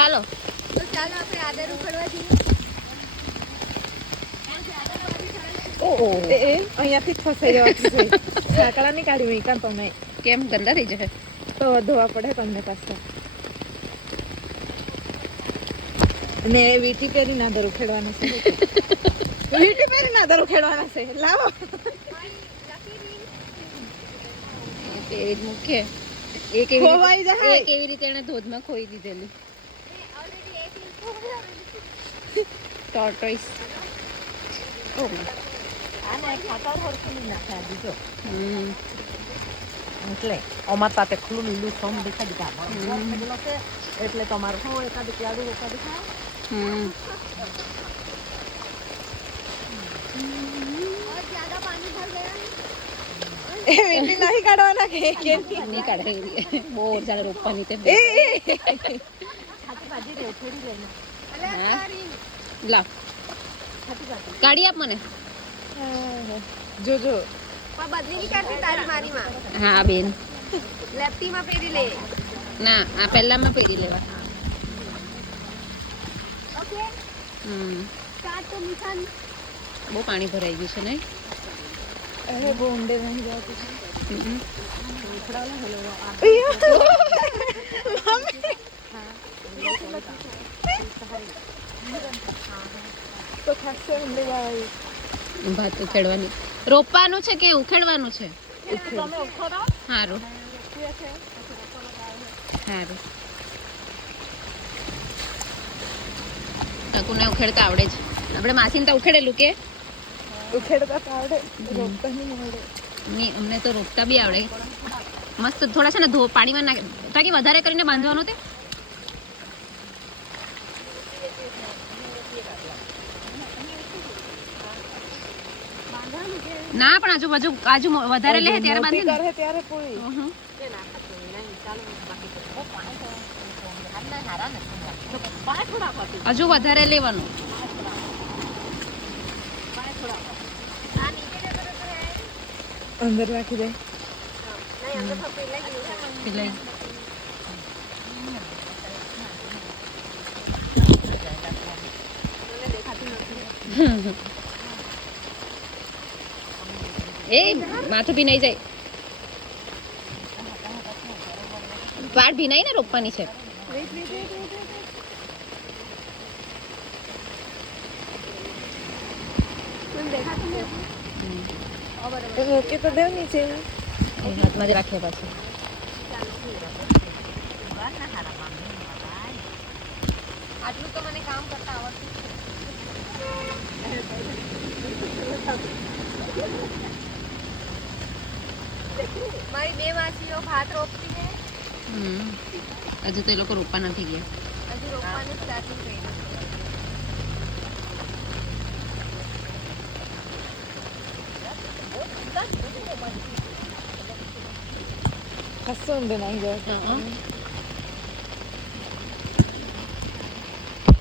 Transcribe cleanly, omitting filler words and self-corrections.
ચાલો તો ચાલો આપણે આદર ઉખડવા જઈએ. અહીંયાથી જ ફસાઈ જવાતું છે. સાંકળા ની કાઢી મૂક્યા તમે. કેમ ગંદા થઈ જશે? તો ધોવા પડે તમને પાછા. ને વીટી પહેરી ના દર ઉખેડવાના છે. વીટી પહેરી ના દર ઉખેડવાના છે. લાવો. એ મુખ્ય ખોવાઈ જાય. કેવી રીતે એને ધોધમાં ખોઈ દીધેલી. ટોર્ટોઇસ. આને ખાતર હરખું નહીં નાખ્યા દીધો. હમ એટલે અમાર તાતે ખુલ્લું લીલું સોમ દેખાડી દીધા છે. એટલે તમારું હું એકાદ પ્યાડું એકાદ ખાવ. એ વીટી નહીં કાઢવાના કે નહીં કાઢે બહુ ઓરજાને રોપવાની તે ભાજી રે થોડી લઈને લાવ કાઢી આપ મને. જોજો બદલી ની કાઢી તારી મારી માં. હા બેન લેફ્ટી માં પહેરી લે. ના આ પહેલામાં પહેરી લેવા. ઓકે સ્ટાર્ટ તો મિશન. બહુ પાણી ભરાઈ ગયું છે નહીં? અરે બહુ ઊંડે નહીં જતું. તો ખાસે ઊંડે વાળી ભાત ઉખેડવાની. રોપવાનું છે કે ઉખેડવાનું છે? સારું સારું. કાકુને ઉખેડતા આવડે છે. આપણે માસીને તો ઉખેડેલું કે ઉખેડતા તો આવડે, રોપતા નહીં આવડે. નહીં અમને તો રોપતા બી આવડે. મસ્ત થોડા છે ને પાણીમાં નાખે તાકી વધારે કરીને બાંધવાનું તે. ના પણ આજુ વધારે લે ત્યારે બાંધી કરે ત્યારે કોઈ હજુ વધારે લેવાનું. અંદર રાખી દે. પેલા એ માથું ભીનાઈ જાય. પાટ ભીનાઈ ને રોપવાની છે. રોકે તો દેવ નીચે. હાથમાં જ રાખીએ પાછું. આટલું તો મને કામ કરતા આવડતું. મારી બે માસીઓ ભાત રોપતી છે. હજુ તો એ લોકો રોપવા નથી ગયા. હજુ રોપવાનું સ્ટાર્ટિંગ થઈ ગયું. ખાસો ઊંડે નહીં જાય.